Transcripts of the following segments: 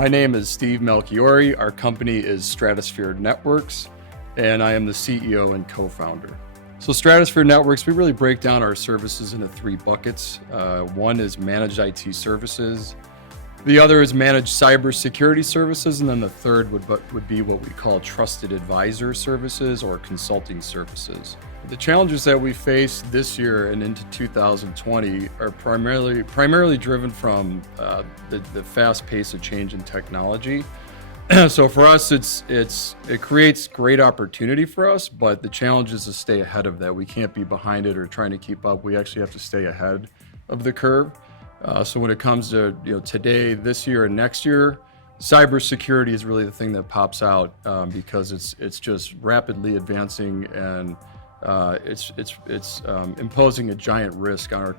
My name is Steve Melchiorre. Our company is Stratosphere Networks, and I am the CEO and co-founder. So Stratosphere Networks, we really break down our services into three buckets. One is managed IT services. The other is managed cybersecurity services, and then the third would be what we call trusted advisor services or consulting services. The challenges that we face this year and into 2020 are primarily driven from the fast pace of change in technology. So for us, it creates great opportunity for us, but the challenge is to stay ahead of that. We can't be behind it or trying to keep up. We actually have to stay ahead of the curve. So when it comes to today, this year, and next year, cybersecurity is really the thing that pops out because it's just rapidly advancing, and it's imposing a giant risk on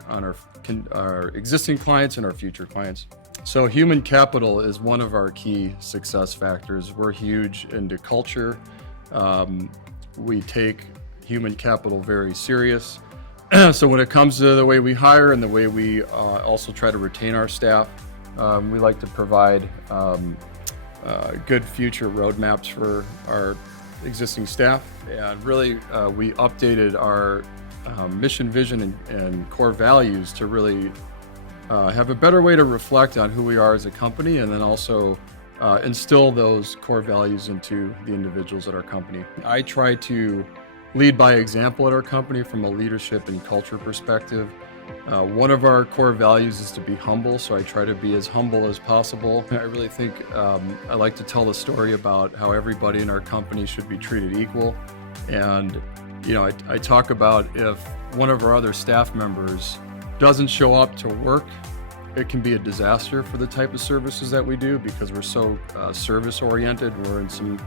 our existing clients and our future clients. So human capital is one of our key success factors. We're huge into culture. We take human capital very serious. So when it comes to the way we hire and the way we also try to retain our staff, we like to provide good future roadmaps for our existing staff. And really, we updated our mission, vision, and core values to really have a better way to reflect on who we are as a company, and then also instill those core values into the individuals at our company. I try to lead by example at our company from a leadership and culture perspective. One of our core values is to be humble, so I try to be as humble as possible. I really think I like to tell the story about how everybody in our company should be treated equal. And I talk about if one of our other staff members doesn't show up to work, it can be a disaster for the type of services that we do because we're so service oriented. We're in some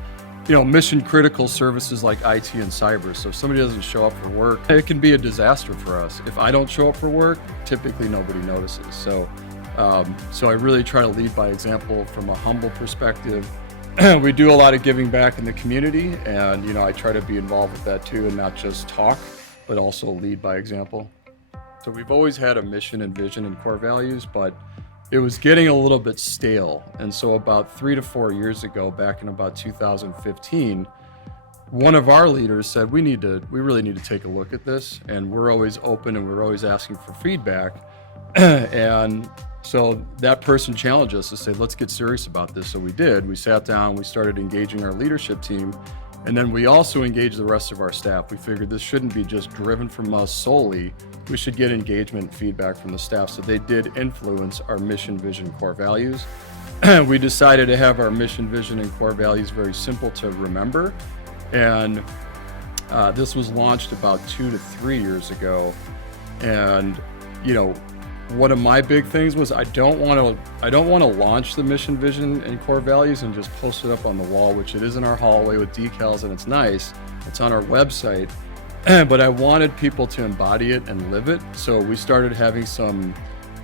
mission critical services like IT and cyber. So if somebody doesn't show up for work, it can be a disaster for us. If I don't show up for work, typically nobody notices. So I really try to lead by example from a humble perspective. We do a lot of giving back in the community, and I try to be involved with that too, and not just talk, but also lead by example. So we've always had a mission and vision and core values, but it was getting a little bit stale. And so about 3 to 4 years ago, back in about 2015, one of our leaders said, we really need to take a look at this. And we're always open and we're always asking for feedback. And so that person challenged us to say, let's get serious about this. So we did. We sat down, we started engaging our leadership team, and then we also engaged the rest of our staff. We figured this shouldn't be just driven from us solely. We should get engagement and feedback from the staff. So they did influence our mission, vision, core values. We decided to have our mission, vision, and core values very simple to remember. And this was launched about 2 to 3 years ago. And one of my big things was I don't want to launch the mission, vision, and core values and just post it up on the wall, which it is in our hallway with decals, and it's nice. It's on our website, but I wanted people to embody it and live it. So we started having some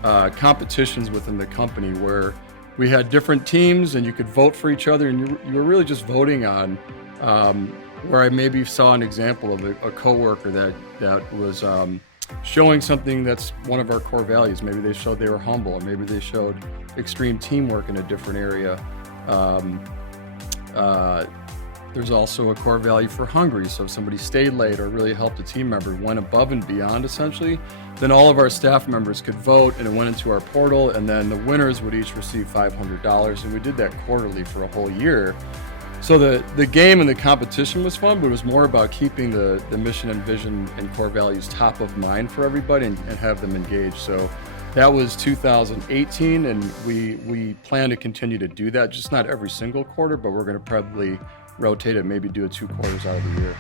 competitions within the company where we had different teams, and you could vote for each other, and you were really just voting on where I maybe saw an example of a coworker that was showing something that's one of our core values. Maybe they showed they were humble, or maybe they showed extreme teamwork in a different area. There's also a core value for hungry. So if somebody stayed late or really helped a team member, went above and beyond essentially, then all of our staff members could vote, and it went into our portal, and then the winners would each receive $500. And we did that quarterly for a whole year. So the game and the competition was fun, but it was more about keeping the mission and vision and core values top of mind for everybody and have them engaged. So that was 2018, and we plan to continue to do that, just not every single quarter, but we're going to probably rotate it, maybe do it 2 quarters out of the year.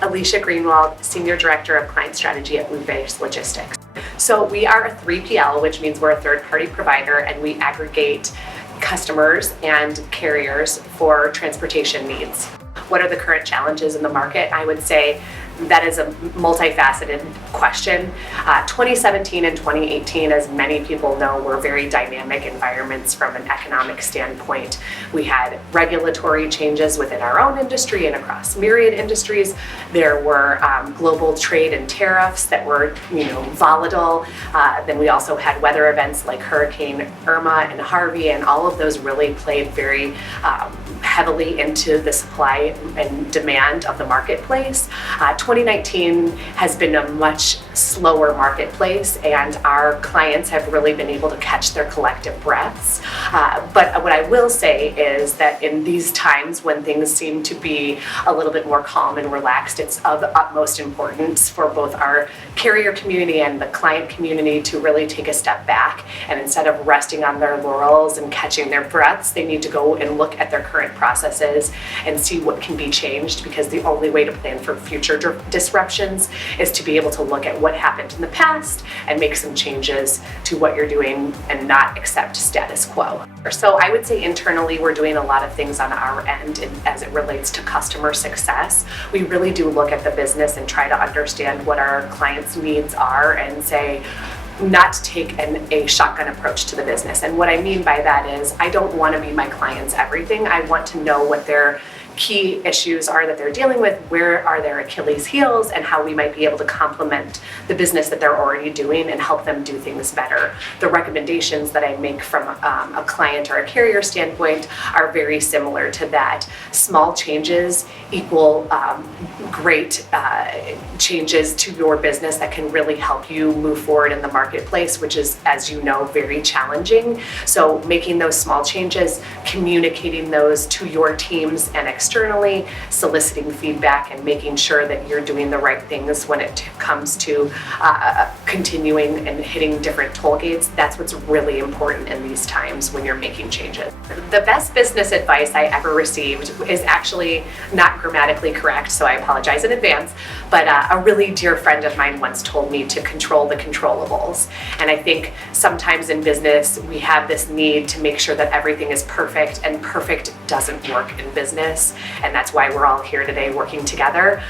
Alisha Greenwald, Senior Director of Client Strategy at BlueGrace Logistics. So we are a 3PL, which means we're a third-party provider, and we aggregate customers and carriers for transportation needs. What are the current challenges in the market? I would say that is a multifaceted question. 2017 and 2018, as many people know, were very dynamic environments from an economic standpoint. We had regulatory changes within our own industry and across myriad industries. There were global trade and tariffs that were, volatile. Then we also had weather events like Hurricane Irma and Harvey, and all of those really played very heavily into the supply and demand of the marketplace. 2019 has been a much slower marketplace, and our clients have really been able to catch their collective breaths. But what I will say is that in these times when things seem to be a little bit more calm and relaxed, it's of utmost importance for both our carrier community and the client community to really take a step back, and instead of resting on their laurels and catching their breaths, they need to go and look at their current processes and see what can be changed, because the only way to plan for future disruptions is to be able to look at what happened in the past and make some changes to what you're doing and not accept status quo. So I would say internally we're doing a lot of things on our end as it relates to customer success. We really do look at the business and try to understand what our clients' needs are and say, not take a shotgun approach to the business. And what I mean by that is I don't want to be my clients' everything. I want to know what their key issues are that they're dealing with, where are their Achilles heels, and how we might be able to complement the business that they're already doing and help them do things better. The recommendations that I make from a client or a carrier standpoint are very similar to that. Small changes equal great changes to your business that can really help you move forward in the marketplace, which is, as you know, very challenging. So making those small changes, communicating those to your teams and externally, soliciting feedback, and making sure that you're doing the right things when it comes to continuing and hitting different toll gates. That's what's really important in these times when you're making changes. The best business advice I ever received is actually not grammatically correct, so I apologize in advance, but a really dear friend of mine once told me to control the controllables. And I think sometimes in business we have this need to make sure that everything is perfect, and perfect doesn't work in business, and that's why we're all here today working together.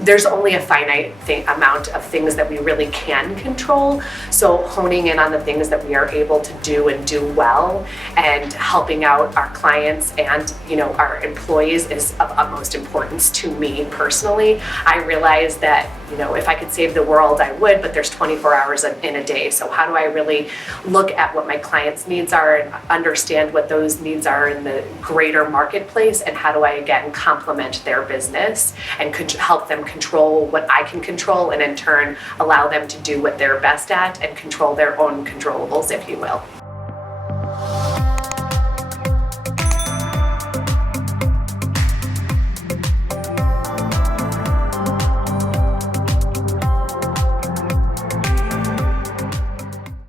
There's only a finite amount of things that we really can control, so honing in on the things that we are able to do and do well, and helping out our clients and our employees is of utmost importance to me personally. I realize that if I could save the world, I would, but there's 24 hours in a day. So how do I really look at what my clients' needs are and understand what those needs are in the greater marketplace, and how do I again complement their business and help them control what I can control, and in turn allow them to do what they're best at and control their own controllables, if you will.